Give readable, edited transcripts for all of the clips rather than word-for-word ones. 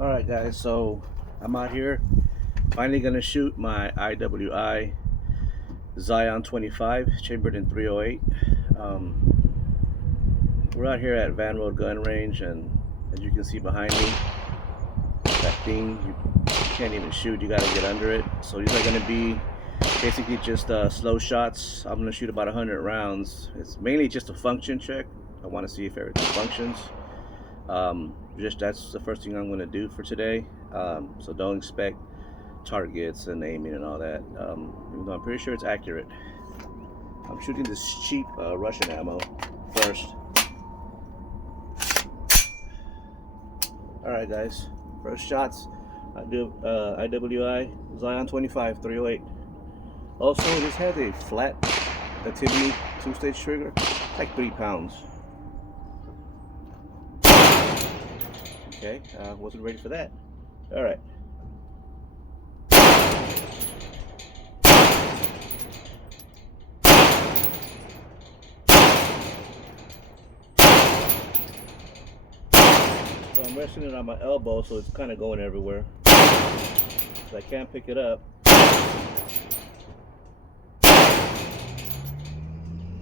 Alright guys, so I'm out here finally gonna shoot my IWI Zion 25 chambered in 308. We're out here at Van Road Gun Range, and as you can see behind me, that thing you can't even shoot, you gotta get under it. So these are gonna be basically just slow shots. I'm gonna shoot about 100 rounds. It's mainly just a function check. I want to see if everything functions. That's the first thing I'm going to do for today. So don't expect targets and aiming and all that. Even though I'm pretty sure it's accurate. I'm shooting this cheap Russian ammo first. All right, guys. First shots. I do IWI Zion 25 308. Also, this has a flat activity 2-stage trigger, like 3 pounds. Okay, wasn't ready for that. All right. So I'm resting it on my elbow, so it's kind of going everywhere. So I can't pick it up.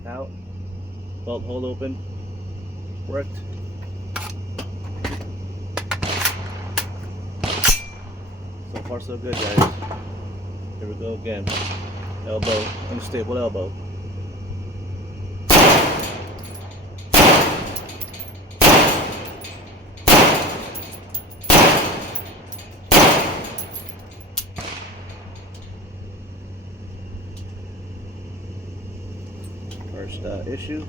Out. Bolt hole open. Worked. So far so good, guys. Here we go again. Elbow, unstable elbow. First issue.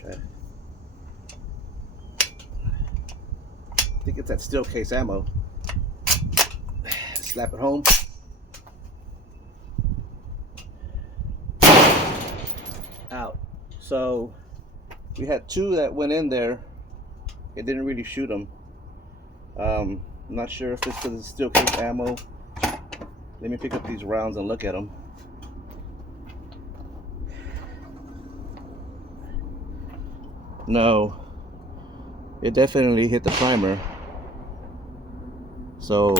Try it. I think it's that steel case ammo. Slap it home. Out. So we had 2 that went in there. It didn't really shoot them. I'm not sure if it's because it's steel case ammo. Let me pick up these rounds and look at them. No, it definitely hit the primer. So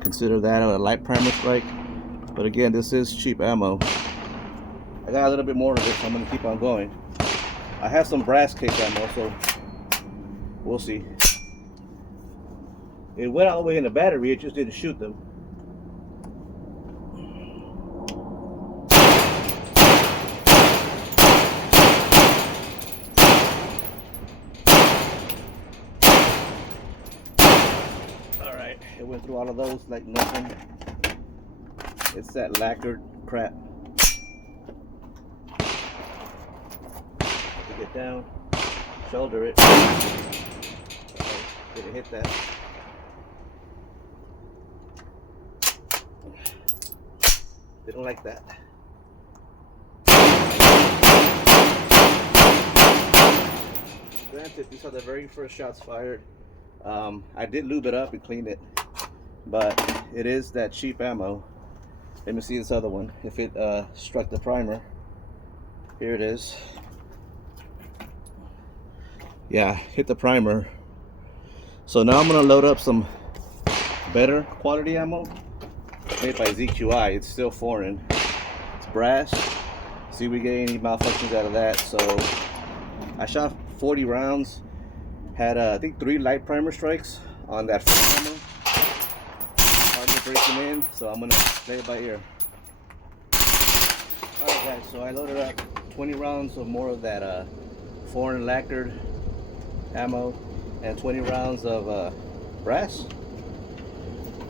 consider that a light primer strike. But again, this is cheap ammo. I got a little bit more of it, so I'm going to keep on going. I have some brass case ammo, so we'll see. It went all the way in the battery, it just didn't shoot them. Alright, it went through all of those like nothing. It's that lacquered crap. Get down, shoulder it. Didn't hit that. Didn't like that. Granted, these are the very first shots fired. I did lube it up and clean it, but it is that cheap ammo. Let me see this other one. If it struck the primer, here it is. Yeah, hit the primer. So now I'm gonna load up some better quality ammo made by ZQI. It's still foreign. It's brass. See if we get any malfunctions out of that. So I shot 40 rounds. Had I think 3 light primer strikes on that first ammo. Hard to break them in, so I'm gonna play it by ear. Alright guys, so I loaded up 20 rounds of more of that foreign lacquered ammo and 20 rounds of brass.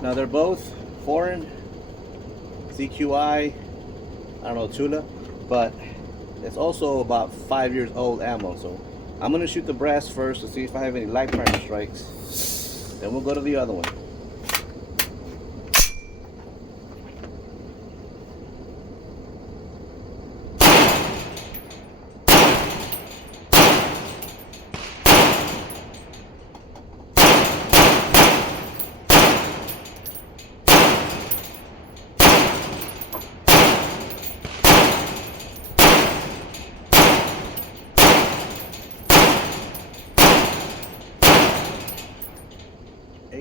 Now they're both foreign, ZQI, I don't know, Tula, but it's also about 5 years old ammo. So I'm gonna shoot the brass first to see if I have any light primer strikes, then we'll go to the other one.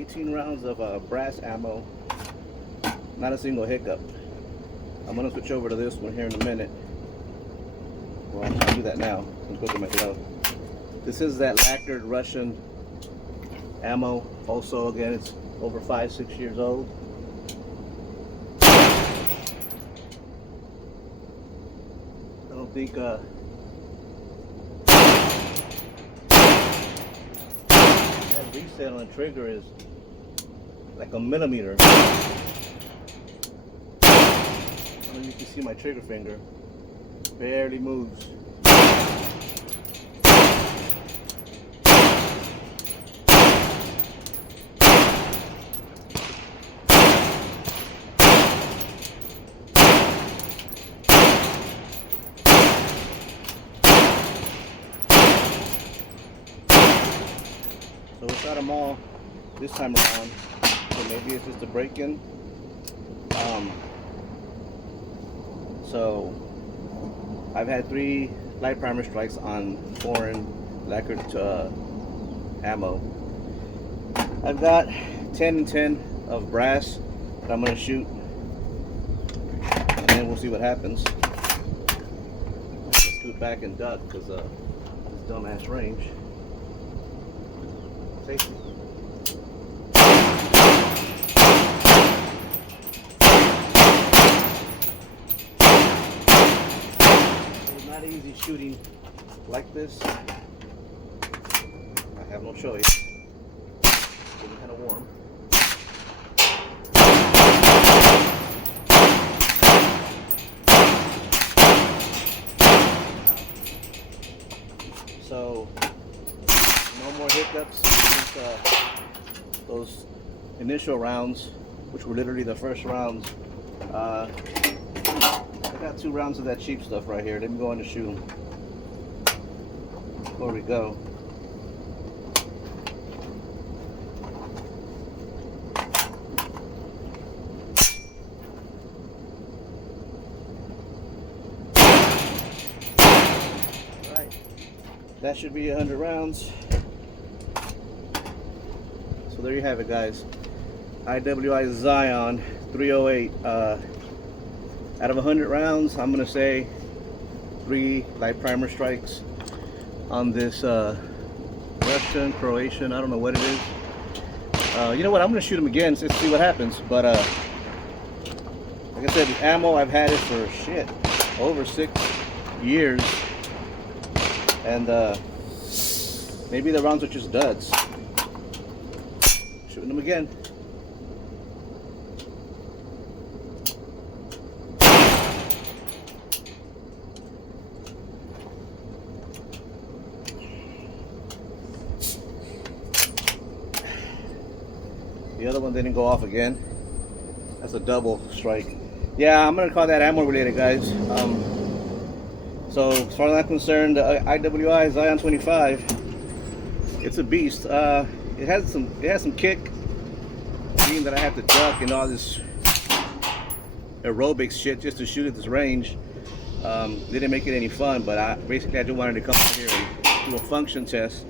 18 rounds of brass ammo, not a single hiccup. I'm gonna switch over to this one here in a minute. Well, I'll do that now. Let's go to my glove. This is that lacquered Russian ammo. Also, again, it's over 5-6 years old. I don't think that reset on the trigger is like a millimeter. I don't know if you can see my trigger finger. Barely moves. So it's not them all this time around. So maybe it's just a break-in. So I've had 3 light primer strikes on foreign lacquered ammo. I've got 10 and 10 of brass that I'm going to shoot, and then we'll see what happens. Let's scoot back and duck because this dumbass range. Safety. Not easy shooting like this. I have no choice. It's getting kind of warm. So no more hiccups since those initial rounds, which were literally the first rounds. I got 2 rounds of that cheap stuff right here. Let me go on and shoot them. Before we go. Alright. That should be 100 rounds. So there you have it, guys. IWI Zion 308. Out of 100 rounds, I'm gonna say 3 light primer strikes on this Russian, Croatian, I don't know what it is. You know what, I'm gonna shoot them again to see what happens. But like I said, the ammo, I've had it for over 6 years, and maybe the rounds are just duds. Shooting them again. The other one didn't go off again. That's a double strike. Yeah, I'm gonna call that ammo related, guys. So as far as I'm concerned, the IWI Zion 25, it's a beast. It has some kick, being that I have to duck and all this aerobics shit just to shoot at this range. Didn't make it any fun, but I just wanted to come out here and do a function test.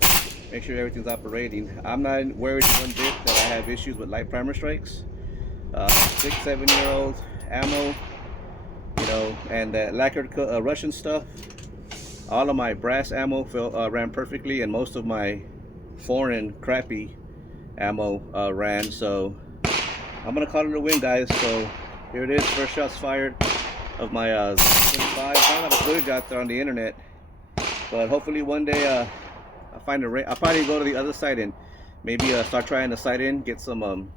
Make sure everything's operating. I'm not worried one bit that I have issues with light primer strikes. 6-7-year-old ammo, you know, and that lacquered Russian stuff. All of my brass ammo ran perfectly, and most of my foreign crappy ammo ran. So I'm gonna call it a win, guys. So here it is, first shots fired of my 25. I found a lot of footage out there on the internet, but hopefully one day I'll find a range. I'll probably go to the other side and maybe start trying to sight in, get some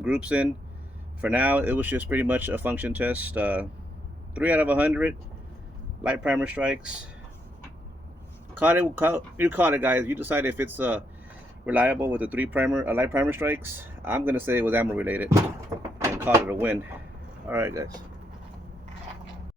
groups in. For now, it was just pretty much a function test. 3 out of 100 light primer strikes. You caught it, guys. You decide if it's reliable with the 3 light primer strikes. I'm gonna say it was ammo related and call it a win. All right, guys.